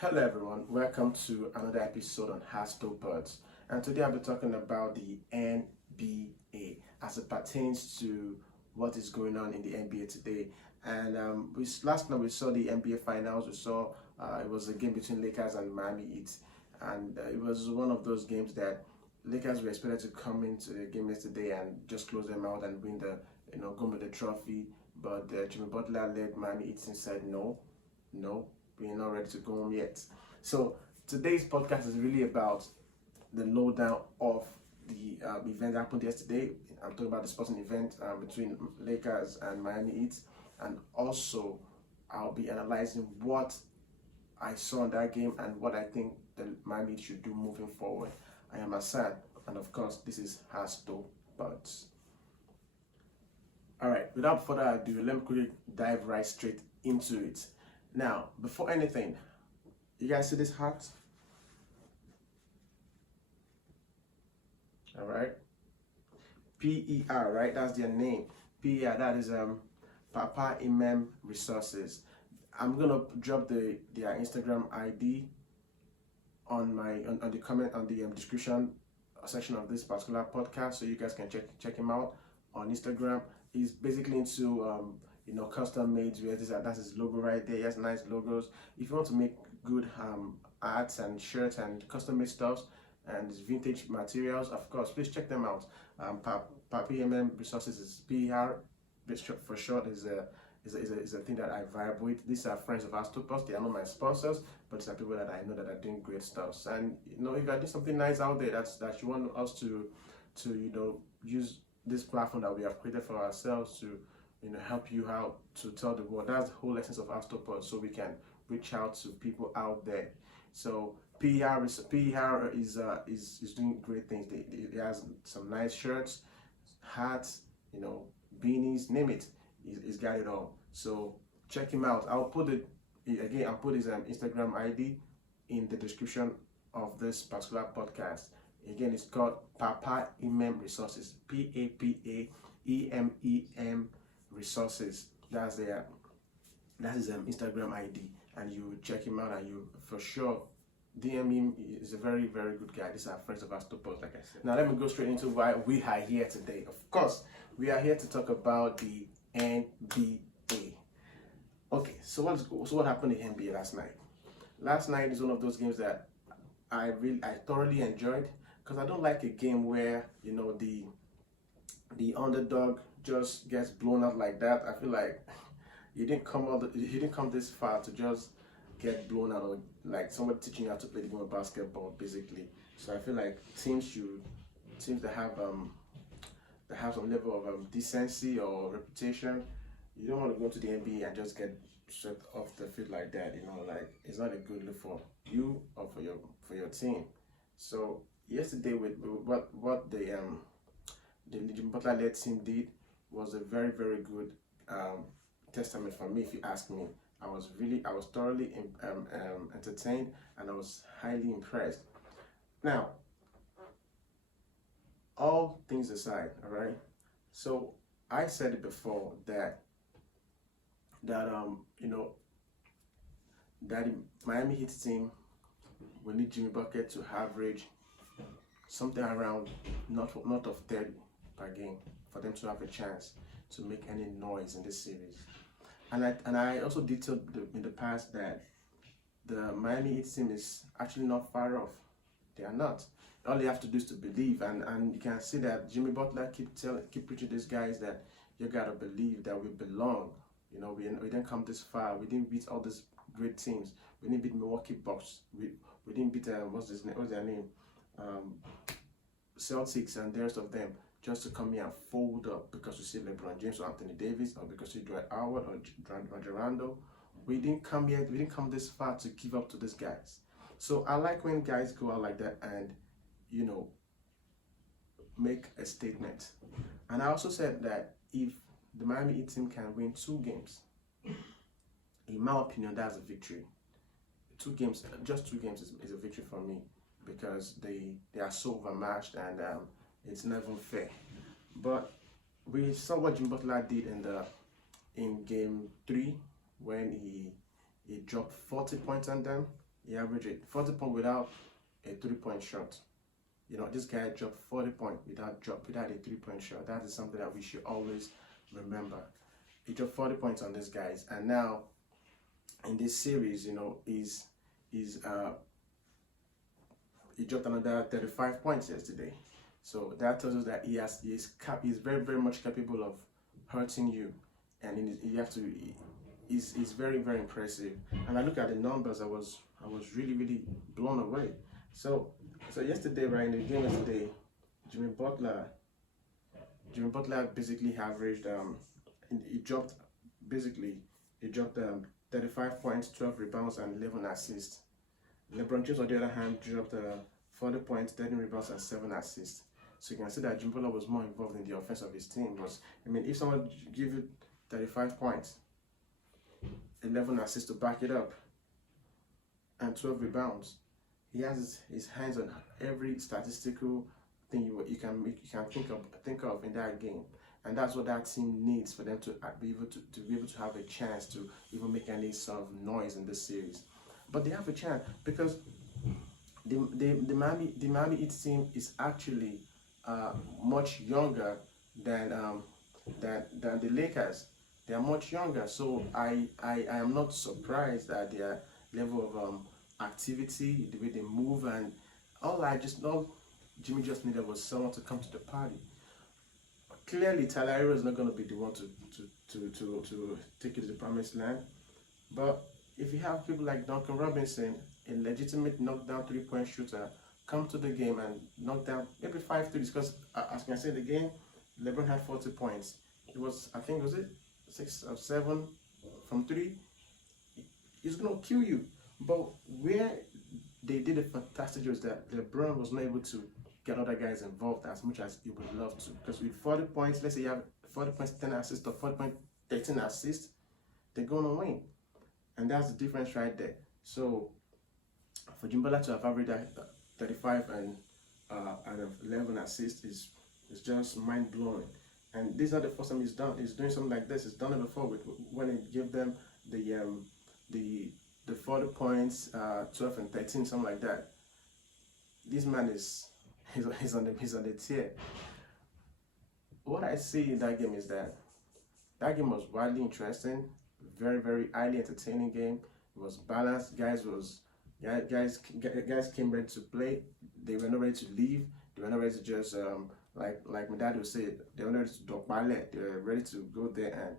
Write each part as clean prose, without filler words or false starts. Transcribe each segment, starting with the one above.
Hello everyone, welcome to another episode on Hashtag and today I'll be talking about the NBA as it pertains to what is going on in the NBA today. And last night we saw the NBA finals. We saw it was a game between Lakers and Miami Heat, and it was one of those games that Lakers were expected to come into the game yesterday and just close them out and win the go with the trophy. But Jimmy Butler led Miami Heat and said no, we're not ready to go home yet. So today's podcast is really about the lowdown of the event that happened yesterday. I'm talking about the sporting event between Lakers and Miami Heat, and also I'll be analyzing what I saw in that game and what I think the Miami Heat should do moving forward. I am Hassan, and of course, this is Hasto Buds. All right, without further ado, let me quickly dive right straight into it. Now, before anything, you guys see this hat? All right. PER, right? That's their name. PER, that is Papa Imam Resources. I'm gonna drop their Instagram ID on the comment on the description section of this particular podcast, so you guys can check him out on Instagram. He's basically into custom made dresses. That's his logo right there. He has nice logos. If you want to make good arts and shirts and custom made stuffs and vintage materials, of course, please check them out. Papi Resources is PR, for short, is a thing that I vibe with. These are friends of Astopus. They are not my sponsors, but these are people that I know that are doing great stuff. And if you're doing something nice out there that you want us to use this platform that we have created for ourselves to help you out, to tell the world. That's the whole essence of Astropod, so we can reach out to people out there. So PR is doing great things. They has some nice shirts, hats, beanies, name it. He's got it all. So check him out. I'll put his Instagram ID in the description of this particular podcast. Again, it's called Papa Imam Resources. PAPAEMEM Resources. That's his Instagram ID, and you check him out, and you for sure DM him. He's a very, very good guy. These are friends of Astopos, like I said. Now let me go straight into why we are here today. Of course, we are here to talk about the NBA. Okay, so what happened in NBA last night? Last night is one of those games that I thoroughly enjoyed, because I don't like a game where the underdog just gets blown out like that. I feel like you didn't come this far to just get blown out, or like somebody teaching you how to play the game of basketball, basically. So I feel like teams that have some level of decency or reputation, you don't want to go to the NBA and just get swept off the field like that. Like, it's not a good look for you or for your team. So yesterday, with what the Jimmy Butler led team did was a very, very good testament for me, if you ask me. I was thoroughly entertained, and I was highly impressed. Now, all things aside, all right. So I said it before that that the Miami Heat team will need Jimmy Bucket to average something around not of 30 per game for them to have a chance to make any noise in this series. And I also detailed in the past that the Miami Heat team is actually not far off. They are not. All you have to do is to believe, and you can see that Jimmy Butler keep preaching these guys that you gotta believe that we belong. We didn't come this far. We didn't beat all these great teams. We didn't beat Milwaukee Bucks. We didn't beat what's their name? Celtics and the rest of them, just to come here and fold up because we see LeBron James or Anthony Davis, or because we Dwight Howard or Durando. We didn't come this far to give up to these guys. So I like when guys go out like that and make a statement. And I also said that if the Miami Heat team can win 2 games, in my opinion, that's a victory. 2 games, just 2 games is a victory for me, because they are so overmatched, and it's not even fair. But we saw what Jimmy Butler did in game 3 when he dropped 40 points on them. He averaged 40 points without a 3-point shot. You know, this guy dropped 40 points without a 3-point shot. That is something that we should always remember. He dropped 40 points on these guys, and now in this series, you know, he dropped another 35 points yesterday. So that tells us that he's very, very much capable of hurting you, and he's very, very impressive. And I look at the numbers, I was really, really blown away. So yesterday, right, in the game yesterday, Jimmy Butler basically averaged he dropped 35 points, 12 rebounds, and 11 assists. LeBron James, on the other hand, dropped 40 points, 13 rebounds, and 7 assists. So you can see that Jimmy Butler was more involved in the offense of his team. But I mean, if someone give you 35 points, 11 assists to back it up, and 12 rebounds, he has his hands on every statistical thing you can think of in that game, and that's what that team needs for them to be able to have a chance to even make any sort of noise in this series. But they have a chance because the Miami Heat team is actually much younger than the Lakers. They are much younger, so I am not surprised at their level of activity, the way they move, and all Jimmy just needed was someone to come to the party. Clearly, Tyler Hero is not going to be the one to take you to the promised land, but if you have people like Duncan Robinson, a legitimate knockdown 3-point shooter, come to the game and knock down maybe 5 threes, because as I said, the game, LeBron had 40 points. It was, I think, was it 6 or 7 from 3? He's going to kill you. But where they did a fantastic job is that LeBron was not able to get other guys involved as much as he would love to. Because with 40 points, let's say you have 40 points, 10 assists, or 40 points, 13 assists, they're going to win. And that's the difference right there. So for Jimmy Butler to have averaged 35 and 11 assists is just mind-blowing. And this is not the first time he's doing something like this. He's done it before when he gave them the 40 points, 12 and 13, something like that. This man he's on the tier. What I see in that game is that game was wildly interesting, very, very highly entertaining game. It was balanced. Guys came ready to play. They were not ready to leave. They were not ready to just like my dad would say, they were not ready to dog ballet. They were ready to go there and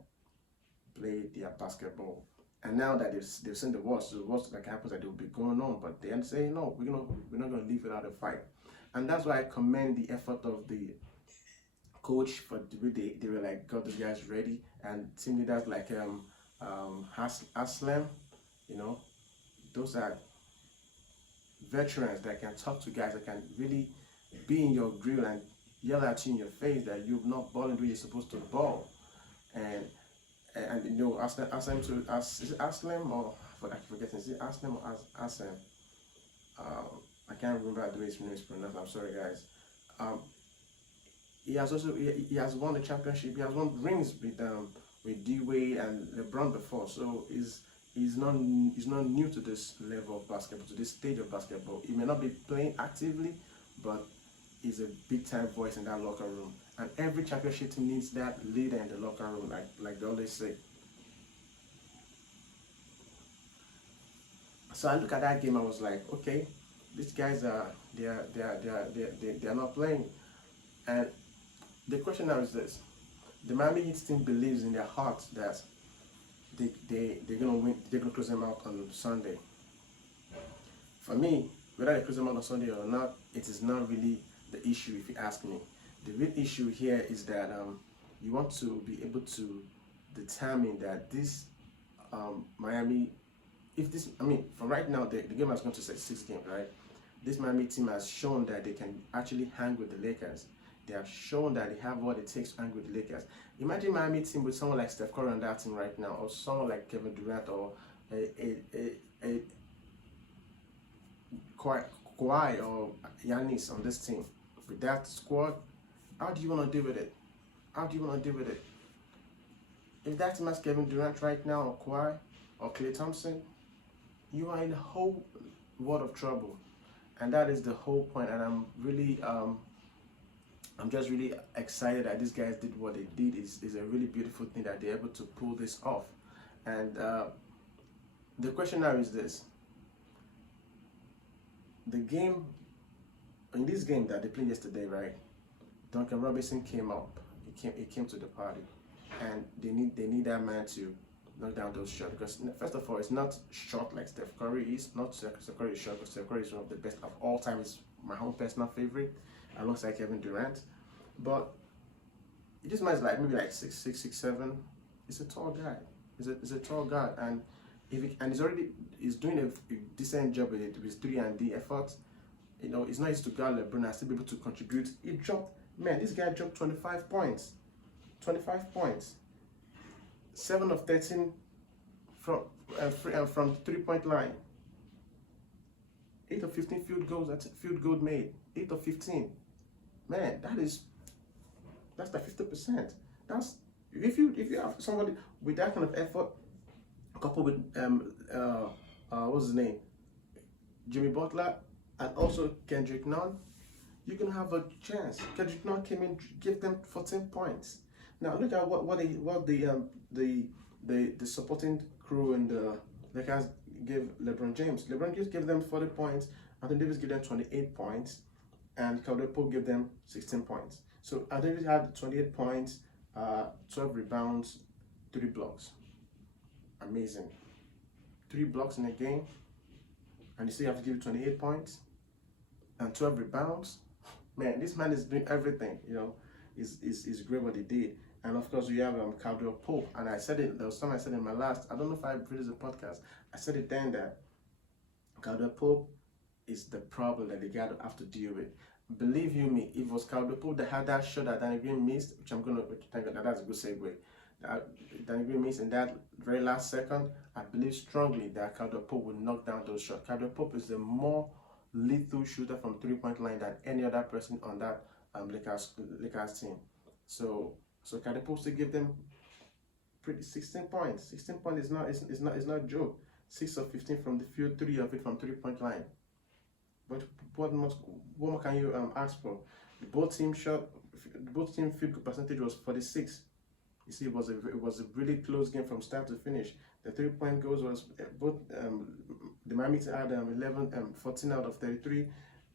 play their basketball. And now that they've seen the worst like happens that they will be going on, but they end saying no, we're not gonna leave without a fight. And that's why I commend the effort of the coach for the way they were like got the guys ready, and team leaders like Aslam, you know, those are veterans that can talk to guys, that can really be in your grill and yell at you in your face that you're not balling the way you're supposed to ball. And you know, is it Aslam or I forget, is it Aslam or Aslam? I can't remember the way his name is pronounced. I'm sorry, guys. He has won the championship. He has won rings with D-Wade and LeBron before. So he's not new to this level of basketball, to this stage of basketball. He may not be playing actively, but he's a big time voice in that locker room. And every championship team needs that leader in the locker room, like they always say. So I look at that game, I was like, okay, these guys they're not playing. And the question now is this: the Miami Heat team believes in their heart that they're gonna win, they're gonna close them out on Sunday. For me, whether they close them out on Sunday or not, it is not really the issue, if you ask me. The real issue here is that you want to be able to determine that this Miami, from right now, the game has gone to 6 games, right? This Miami team has shown that they can actually hang with the Lakers. They have shown that they have what it takes to hang with the Lakers. Imagine Miami team with someone like Steph Curry on that team right now, or someone like Kevin Durant, or a Kawhi or Giannis on this team. With that squad, how do you want to deal with it? How do you want to deal with it? If that team has Kevin Durant right now, or Kawhi, or Klay Thompson, you are in a whole world of trouble. And that is the whole point. And I'm just really excited that these guys did what they did. Is a really beautiful thing that they're able to pull this off. And the question now is this: the game, in this game that they played yesterday, right? Duncan Robinson came up. He came to the party, and they need that man to knock down those shots, because first of all, it's not short like Steph Curry is. Not Steph Curry is short, because Steph Curry is one of the best of all time. It's my own personal favorite, alongside Kevin Durant. But this man's like maybe like 6'6", 6'7". He's a tall guy. He's a tall guy, and he's doing a decent job with it, with his 3-and-D efforts. You know, it's not easy to guard LeBron and still be able to contribute. He dropped, man, this guy dropped 25 points. 25 points. 7 of 13 from the 3-point line. 8 of 15 field goal made. 8 of 15. Man, that's like 50%. That's if you have somebody with that kind of effort, coupled with what's his name, Jimmy Butler, and also Kendrick Nunn, you can have a chance. Kendrick Nunn came in, gave them 14 points. Now look at what the supporting crew and the Lakers gave LeBron James. LeBron James gave them 40 points. Anthony Davis gave them 28 points, and Caldwell Pope gave them 16 points. So Anthony Davis had 28 points, 12 rebounds, 3 blocks. Amazing. 3 blocks in a game, and you still have to give 28 points and 12 rebounds. Man, this man is doing everything. You know, is great what he did. And of course, we have Caldwell Pope. And I said it, there was something I said in my last, I don't know if I released a podcast, I said it then that Caldwell Pope is the problem that they got to have to deal with. Believe you me, if it was Caldwell Pope that had that shot that Danny Green missed, which I'm going to thank God, that's a good segue. Danny Green missed in that very last second, I believe strongly that Caldwell Pope will knock down those shots. Caldwell Pope is the more lethal shooter from 3-point line than any other person on that Lakers team. So Caldwell Pope to give them pretty 16 points. 16 points is not a joke. 6 of 15 from the field, 3 of it from 3-point line. But what more can you ask for? Both team field goal percentage was 46. You see, it was a really close game from start to finish. The 3-point goals was both the Miami had 14 out of 33.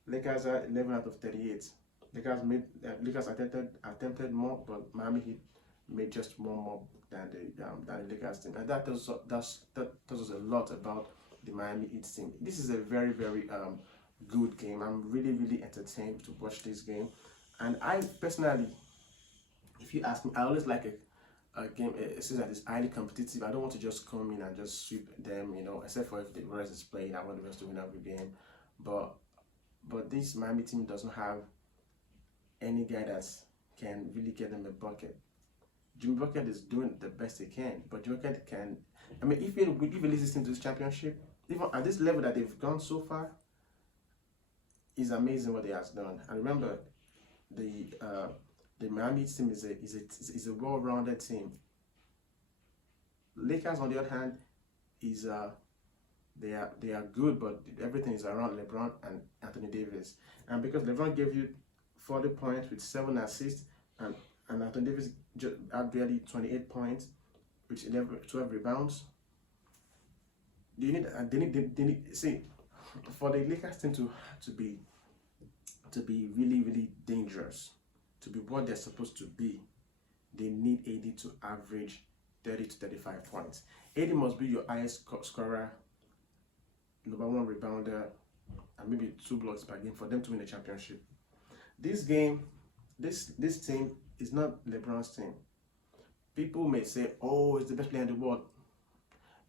Lakers had 11 out of 38. Lakers attempted more, but Miami Heat made just one more than the Lakers team, and that tells us a lot about the Miami Heat team. This is a very good game. I'm really entertained to watch this game, and I personally, if you ask me, I always like a game. It says that it's highly competitive. I don't want to just come in and just sweep them, you know, except for if the Warriors is playing. I want the Warriors to win every game, but this Miami team doesn't have any guy that can really get them a bucket. Jimmy Bucket is doing the best he can, but Jimmy Bucket can. I mean, if you listen to this championship, even at this level that they've gone so far, it's amazing what they has done. And remember, the Miami team is a well-rounded team. Lakers, on the other hand, is they are good, but everything is around LeBron and Anthony Davis. And because LeBron gave you 40 points with 7 assists, and Anthony Davis just had barely 28 points with 12 rebounds. They need see, for the Lakers team to be really dangerous, to be what they're supposed to be, they need AD to average 30 to 35 points. AD must be your highest scorer, number 1 rebounder, and maybe 2 blocks per game for them to win the championship. This game, this team is not LeBron's team. People may say, oh, it's the best player in the world.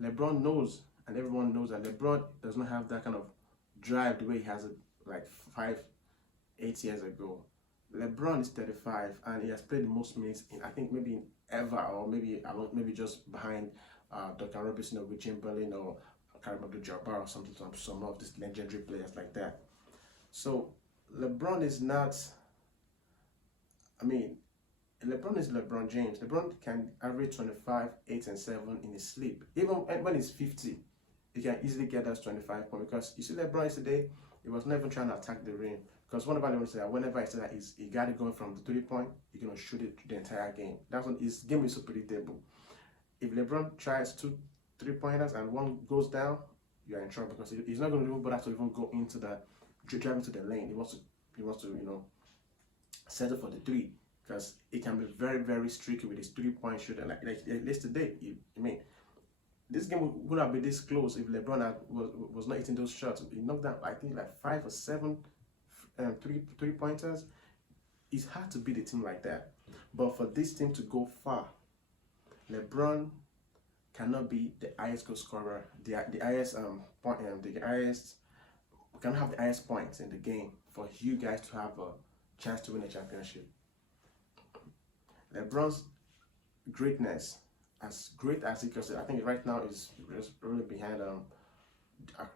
LeBron knows, and everyone knows, that LeBron does not have that kind of drive the way he has it like 5-8 years ago. LeBron is 35, and he has played the most minutes in, I think, maybe ever, or maybe just behind Duncan Robinson or Will Chamberlain or Kareem Abdul-Jabbar or something, some of these legendary players like that. So LeBron is not, I mean, LeBron is LeBron James. LeBron can average 25, 8, and 7 in his sleep. Even when he's 50, he can easily get us 25 points, because you see LeBron yesterday, he was never trying to attack the rim. Because one about him is that whenever I say that he got it going from the 3-point, he's gonna shoot it the entire game. That's when his game is so predictable. If LeBron tries 2 3-pointers and one goes down, you're in trouble, because he's not gonna even bother to even go into the driving to the lane. He wants to settle for the 3, because it can be very, very streaky with his 3-point shooter. Like yesterday, I mean, this game would have been this close if LeBron was not hitting those shots. He knocked down, I think, like 5 or 7 three-pointers. It's hard to beat a team like that. But for this team to go far, LeBron cannot be the highest goal scorer, the highest cannot have the highest points in the game for you guys to have a chance to win a championship. LeBron's greatness, as great as he can, I think right now is really behind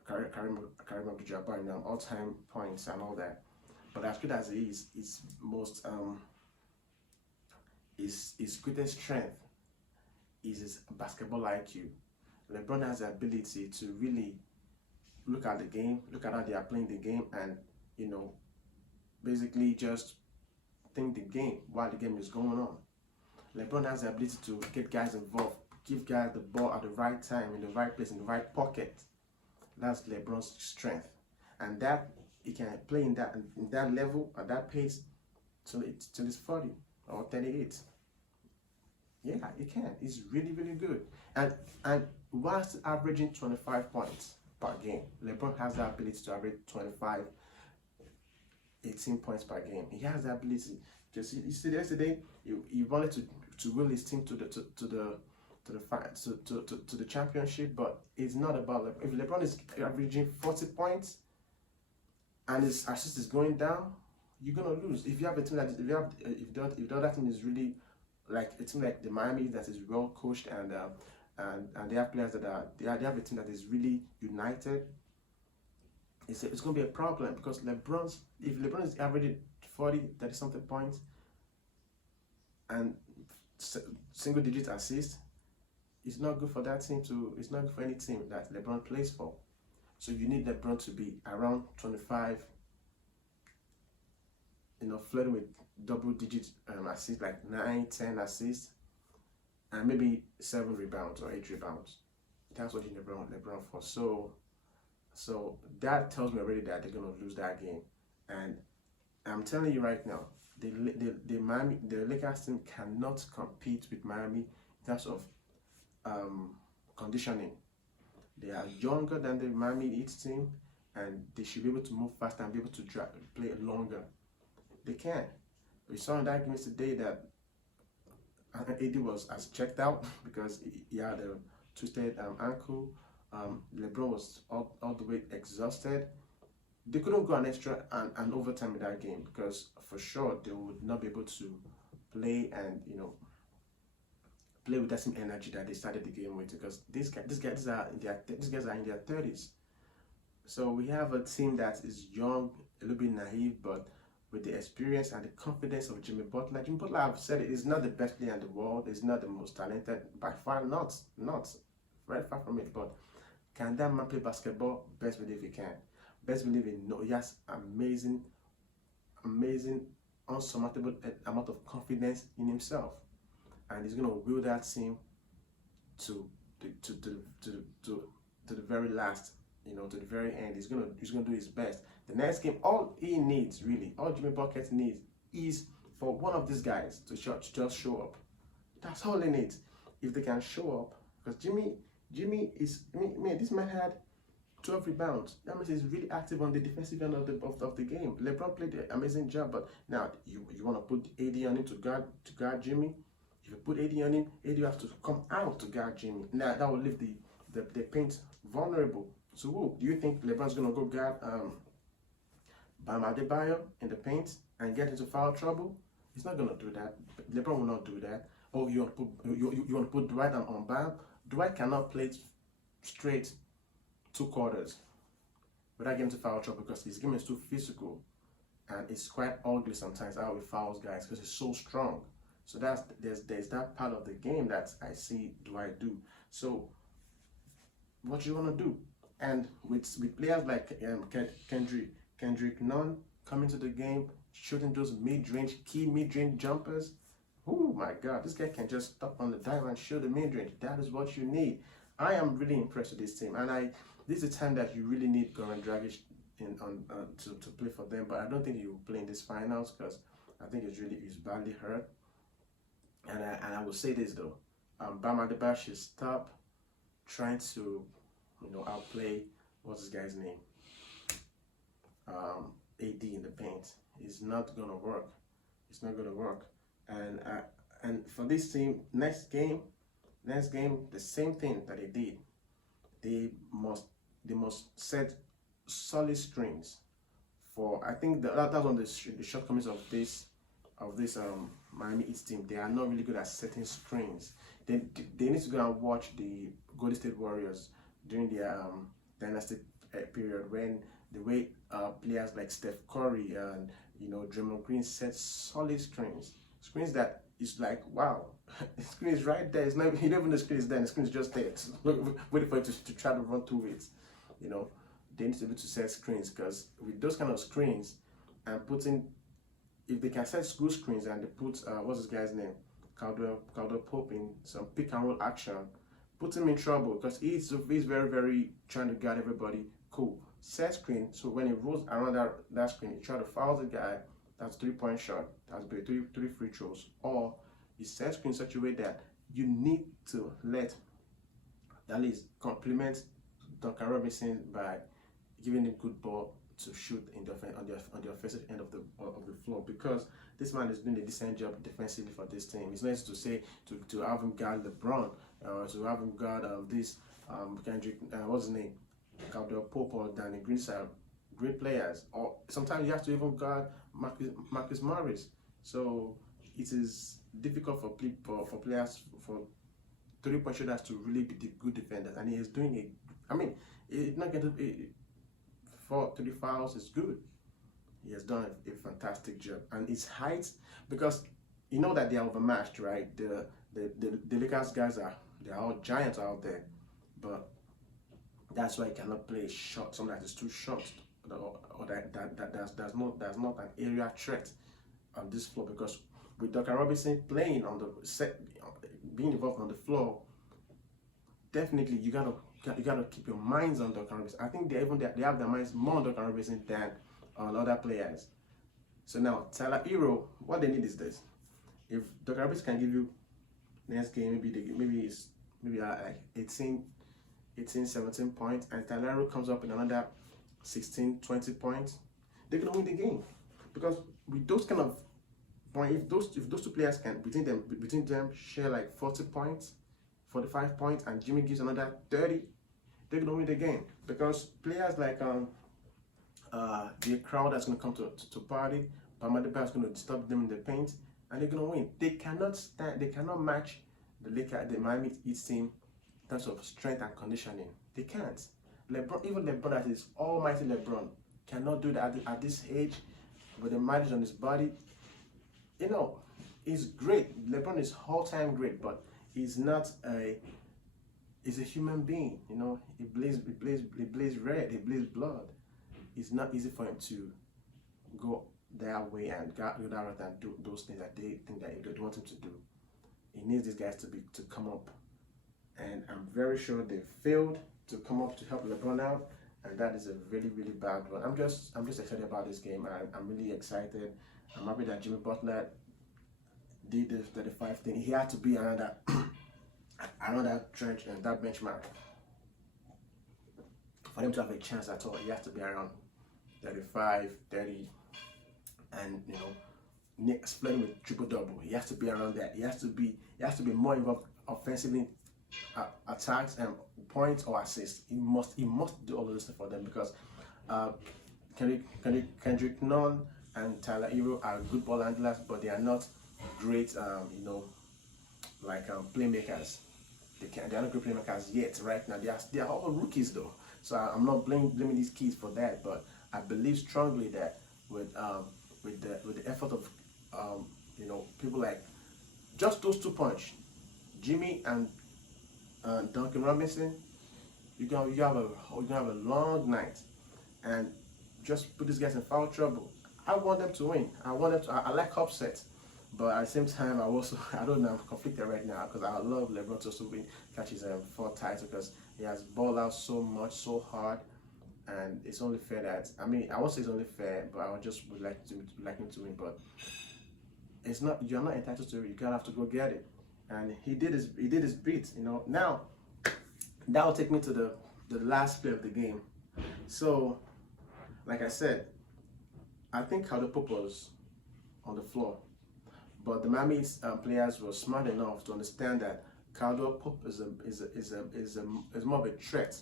Kareem Abdul-Jabbar in all-time points and all that. But as good as he is, his most his greatest strength is his basketball IQ. LeBron has the ability to really look at the game, look at how they are playing the game, and basically just think the game while the game is going on. LeBron has the ability to get guys involved, give guys the ball at the right time, in the right place, in the right pocket. That's LeBron's strength, and that he can play in that level at that pace till it's 40 or 38. Yeah, he can. He's really, really good, and whilst averaging 25 points per game, LeBron has the ability to average 25, 18 points per game. He has the ability. Just you see, yesterday he wanted to will his team to the championship, but it's not about if LeBron is averaging 40 points and his assist is going down, you're gonna lose. If you have a team that is, if the other team is really like a team like the Miami that is well coached and they have players that they have a team that is really united, it's going to be a problem, because if LeBron is averaging 40, 30 something points and single digit assists, it's not good for that team it's not good for any team that LeBron plays for. So you need LeBron to be around 25, flirting with double digit assists, like 9, 10 assists, and maybe 7 rebounds or 8 rebounds. That's what you need LeBron for. So that tells me already that they're gonna lose that game. And I'm telling you right now, the Lakers team cannot compete with Miami in terms of conditioning. They are younger than the Miami Heat team, and they should be able to move faster and be able to play longer. They can. We saw in that game today that AD was checked out because he had a twisted ankle. LeBron was all the way exhausted. They couldn't go an extra and overtime in that game, because for sure they would not be able to play and play with that same energy that they started the game with, because these guys are in their 30s. So we have a team that is young, a little bit naive, but with the experience and the confidence of Jimmy Butler. Jimmy Butler, I've said it, is not the best player in the world. He's not the most talented, by far, not very far from it. But can that man play basketball? Best believe he can. Best believe he has amazing, unsurmountable amount of confidence in himself, and he's gonna will that team to the very last, to the very end. He's gonna do his best. The next game, all he needs, really, all Jimmy Bucket needs, is for one of these guys to just show up. That's all he needs. If they can show up, because Jimmy is, this man had 12 rebounds. That means he's really active on the defensive end of the game. LeBron played an amazing job, but now you want to put AD on him to guard Jimmy. If you put AD on him, AD has to come out to guard Jimmy. Now that will leave the paint vulnerable. So who do you think LeBron's gonna go guard Bam Adebayo in the paint and get into foul trouble? He's not gonna do that. LeBron will not do that. Oh, you want to put Dwight on Bam? Dwight cannot play straight 2 quarters without getting into foul trouble, because his game is too physical and it's quite ugly sometimes how he fouls guys, because he's so strong. So there's that part of the game that I see Dwight do. So what you want to do? And with players like Kendrick Nunn coming to the game, shooting those key mid-range jumpers. Oh my God, this guy can just stop on the dime and shoot the mid-range. That is what you need. I am really impressed with this team, and this is the time that you really need Goran Dragic to play for them. But I don't think he will play in this finals because I think he's badly hurt. And I will say this though, Bam Adebayo should stop trying to, outplay what's this guy's name, AD in the paint. It's not gonna work. It's not gonna work. And for this team, next game, the same thing that they did. They must set solid screens for. I think that's one of the shortcomings of this Miami Heat team. They are not really good at setting screens. They need to go and watch the Golden State Warriors during their dynasty period, when the way players like Steph Curry and Draymond Green set solid screens that is like, wow, the screen is right there. It's not even the screen is there. The screen is just there. It's waiting for you to try to run through it. They need to be able to set screens, because with those kind of screens and if they can set good screens and they put what's this guy's name, Caldwell Pope, in some pick and roll action, put him in trouble, because he's very, very trying to guard everybody. Cool. Set screen, so when he rolls around that screen, he try to foul the guy. That's 3-point shot. That's three free throws. Or you set screen in such a way that you need to let at least complement Duncan Robinson by giving him good ball to shoot on the offensive end of the floor, because this man is doing a decent job defensively for this team. It's nice to say to have him guard LeBron, to have him guard Kendrick, what's his name, Caldwell Pope or Danny Green, great players. Or sometimes you have to even guard Marcus Morris. So it is difficult for players, for 3-point shooters to really be the good defenders, and he is doing it's not going to be. 3 fouls is good. He has done a fantastic job, and his height, because that they are overmatched, right? The Lakers guys they're all giants out there, but that's why he cannot play short. Something that is too short, or that's not an area threat on this floor. Because with Duncan Robinson playing on the set, being involved on the floor, definitely you gotta keep your minds on Duncan Robinson. I think they have their minds more on Duncan Robinson than on other players. So now Tyler Hero, what they need is this: if Duncan Robinson can give you next game, maybe like 18, 17 points, and Tyler Hero comes up in another 16, 20 points, they're gonna win the game. Because with those kind of points, if those two players can between them share like 40 points, 45 points, and Jimmy gives another 30, they're gonna win the game. Because players like the crowd that's gonna come to party, Bam Adebayo is gonna disturb them in the paint, and they're gonna win. They cannot match the Miami Heat team in terms of strength and conditioning. They can't. Even LeBron, that is almighty LeBron, cannot do that at this age with the mileage on his body. He's great. LeBron is all-time great, but he's a human being. He bleeds red, he bleeds blood. It's not easy for him to go their way and go that route and do those things that they think that they want him to do. He needs these guys to come up, and I'm very sure they failed to come up to help LeBron out, and that is a really, really bad one. I'm just excited about this game. I'm really excited. I'm happy that Jimmy Butler did the 35 thing. He had to be around that trench and that benchmark for him to have a chance at all. He has to be around 35, 30, and splitting with triple-double. He has to be around that. He has to be more involved offensively, attacks and points or assists. He must do all of this for them, because Kendrick Nunn and Tyler Hero are good ball handlers, but they are not great, playmakers. They are not great playmakers yet. Right now, they are all rookies though. So I'm not blaming these kids for that, but I believe strongly that with the effort of people like just those 2 punch, Jimmy and Duncan Robinson, you have a long night, and just put these guys in foul trouble. I want them to win. I want them to. I like upsets, but at the same time, I also I don't know. I'm conflicted right now because I love LeBron to also win catches 4 titles because he has balled out so much, so hard, and it's only fair that I mean I won't say it's only fair, but I would like him to win. But it's not. You're not entitled to it. You gotta have to go get it, and he did his beat. You know. Now that will take me to the last play of the game. So, like I said, I think Caldwell Pope was on the floor, but the Miami players were smart enough to understand that Caldwell Pope is more of a threat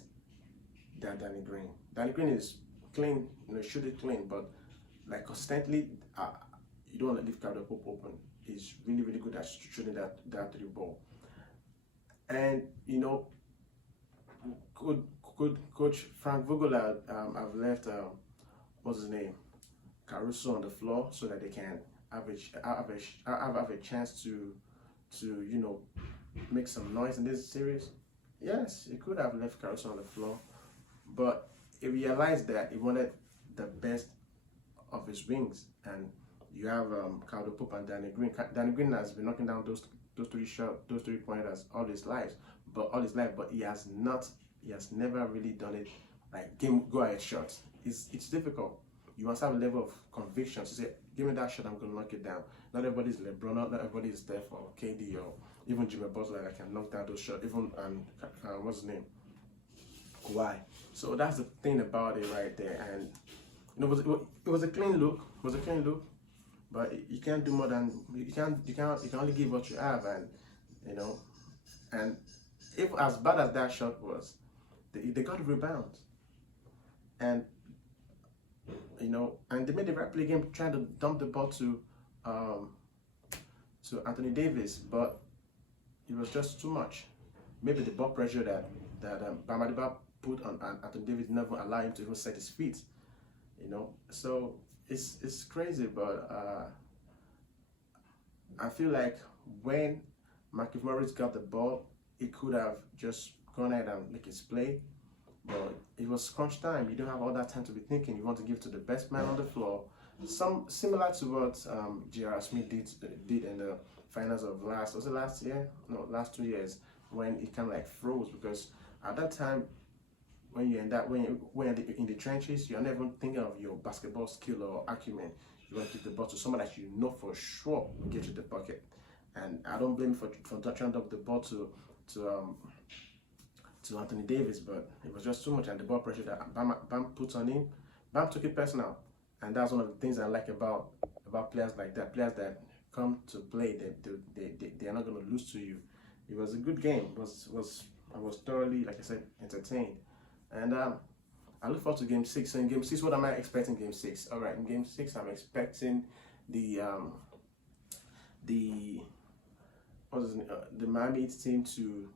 than Danny Green. Danny Green is clean, shoot it clean, but like constantly, you don't want to leave Caldwell Pope open. He's really, really good at shooting that three ball, and could Coach Frank Vogel have left what's his name, Caruso on the floor so that they can have a chance to make some noise in this series. Yes, he could have left Caruso on the floor, but he realized that he wanted the best of his wings, and you have Caldwell Pope and Danny Green. Danny Green has been knocking down those 3 pointers all his life, but he has never really done it like go ahead shots. It's difficult. You must have a level of conviction to say, give me that shot, I'm gonna knock it down. Not everybody's LeBron, not everybody is Steph or KD or even Jimmy Butler that can knock down those shots. Even what's his name, Kawhi. So that's the thing about it right there. And it was a clean look. It was a clean look, but you can't do more than you can only give what you have, and and if as bad as that shot was, they got a rebound, and and they made the right play game trying to dump the ball to Anthony Davis, but it was just too much. Maybe the ball pressure that Bam Adebayo put on Anthony Davis never allowed him to even set his feet. So it's crazy, but I feel like when Markieff Morris got the ball, he could have just gone ahead and make his play. But it was crunch time. You don't have all that time to be thinking. You want to give it to the best man on the floor. Some similar to what J.R. Smith did in the finals of last 2 years, when it kind of like froze, because at that time when you're in the trenches, you're never thinking of your basketball skill or acumen. You want to give the ball to someone that you know for sure will get you the bucket. And I don't blame him for trying to up the ball to Anthony Davis, but it was just too much, and the ball pressure that Bam puts on him, Bam took it personal, and that's one of the things I like about players like that. Players that come to play, they are not going to lose to you. It was a good game. I was thoroughly, like I said, entertained, and I look forward to Game 6. So in Game 6, what am I expecting? Game 6. All right, in Game 6, I'm expecting the Miami Heat team to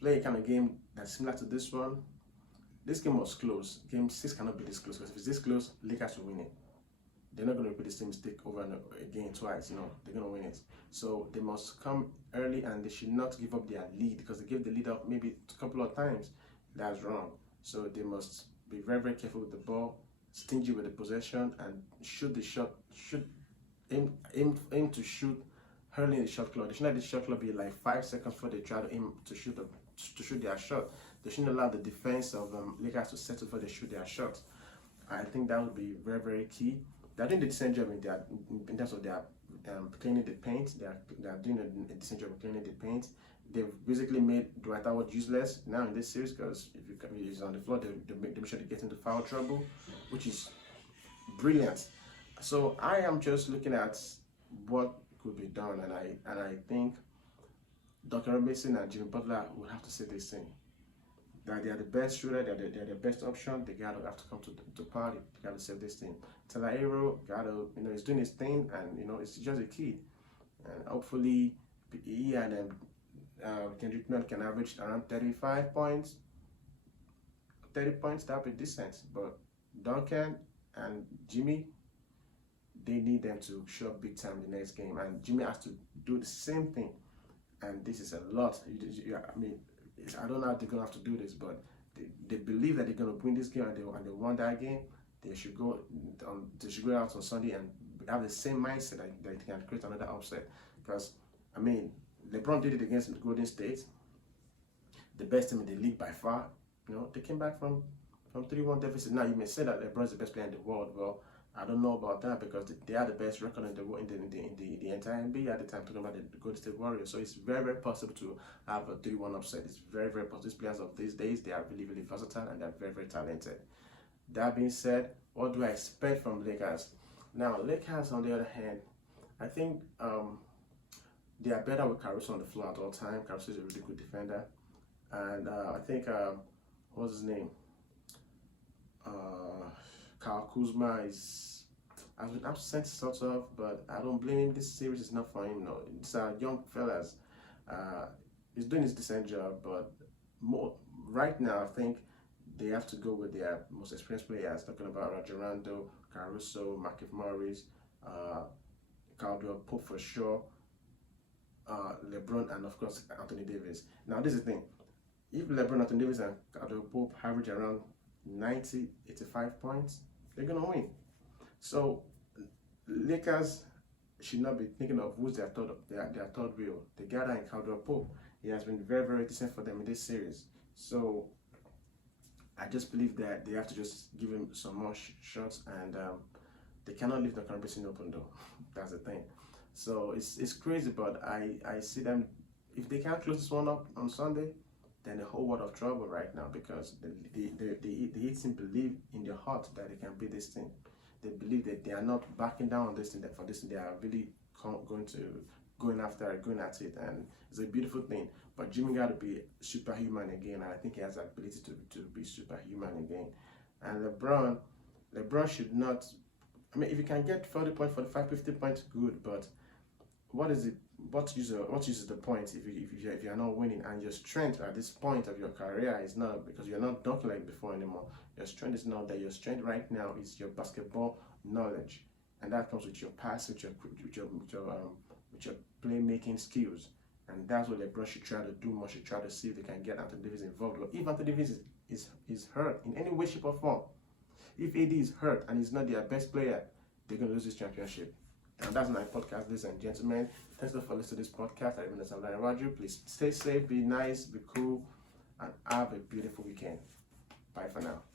play a kind of game that's similar to this one. This game was close. Game 6 cannot be this close, because if it's this close, Lakers will win it. They're not going to repeat the same mistake over and again twice. They're going to win it. So they must come early, and they should not give up their lead, because they gave the lead up maybe a couple of times. That's wrong. So they must be very, very careful with the ball, stingy with the possession, and shoot the shot. Aim to shoot early in the shot clock. They shouldn't let the shot clock be like 5 seconds before they try to aim to shoot their shot. They shouldn't allow the defense of Lakers to settle before they shoot their shot. I think that would be very, very key. They're doing the decent job in terms of their cleaning the paint. They're doing a decent job of cleaning the paint. They've basically made Dwight Howard useless now in this series, because if he's on the floor, they make sure they get into foul trouble, which is brilliant. So I am just looking at what could be done, and I think Duncan Robinson and Jimmy Butler will have to say this thing, that they are the best shooter, they're the best option. They gotta have to come to the party. They gotta save this thing. Tyler Hero he's doing his thing, and it's just a kid, and hopefully he and Kendrick Nunn can average around 35 points. 30 points, that'll be decent. But Duncan and Jimmy, they need them to show up big time the next game, and Jimmy has to do the same thing. And this is a lot. I don't know how they're gonna have to do this, but they believe that they're gonna win this game, and they won that game. They should go out on Sunday and have the same mindset that they can create another upset. Because I mean, LeBron did it against Golden State, the best team in the league by far. You know, they came back from 3-1 deficit. Now you may say that LeBron is the best player in the world. Well, I don't know about that, because they are the best record in the entire NBA at the time, talking about the Golden State Warriors. So it's very, very possible to have a 3-1 upset. It's very, very possible. These players of these days, they are really, really versatile, and they're very, very talented. That being said, what do I expect from Lakers? Now, Lakers, on the other hand, I think they are better with Caruso on the floor at all time. Caruso is a really good defender, and I think what's his name? Kyle Kuzma has been absent sort of, but I don't blame him. This series is not for him. No, it's young fellas. He's doing his decent job, but right now I think they have to go with their most experienced players. Talking about Rajon Rondo, Caruso, Markieff Morris, Caldwell Pope for sure, LeBron, and of course Anthony Davis. Now this is the thing: if LeBron, Anthony Davis, and Caldwell Pope average around 90, 85 points, they're gonna win. So Lakers should not be thinking of who's their third wheel. They got in Caldwell Pope. He has been very, very decent for them in this series. So I just believe that they have to just give him some more shots, and they cannot leave the competition open though. That's the thing. So it's crazy, but I see them, if they can't close this one up on Sunday, then a whole world of trouble right now, because the Heat team believe in their heart that they can beat this team. They believe that they are not backing down on this thing. That for this thing, they are really going after it, going at it, and it's a beautiful thing. But Jimmy got to be superhuman again, and I think he has the ability to be superhuman again. And LeBron should not. I mean, if you can get 40 points, 45, 50 points, good. But what is it? What uses the point if you are not winning? And your strength at this point of your career is not, because you're not dunking like before anymore. Your strength is not that. Your strength right now is your basketball knowledge, and that comes with your pass, with your playmaking skills. And that's what LeBron should try to do more. Should try to see if they can get Anthony Davis involved. But if Anthony Davis is hurt in any way, shape, or form, if AD is hurt and he's not their best player, they're gonna lose this championship. And that's my podcast, ladies and gentlemen. Thanks for listening to this podcast. I'm Raju. Please stay safe, be nice, be cool, and have a beautiful weekend. Bye for now.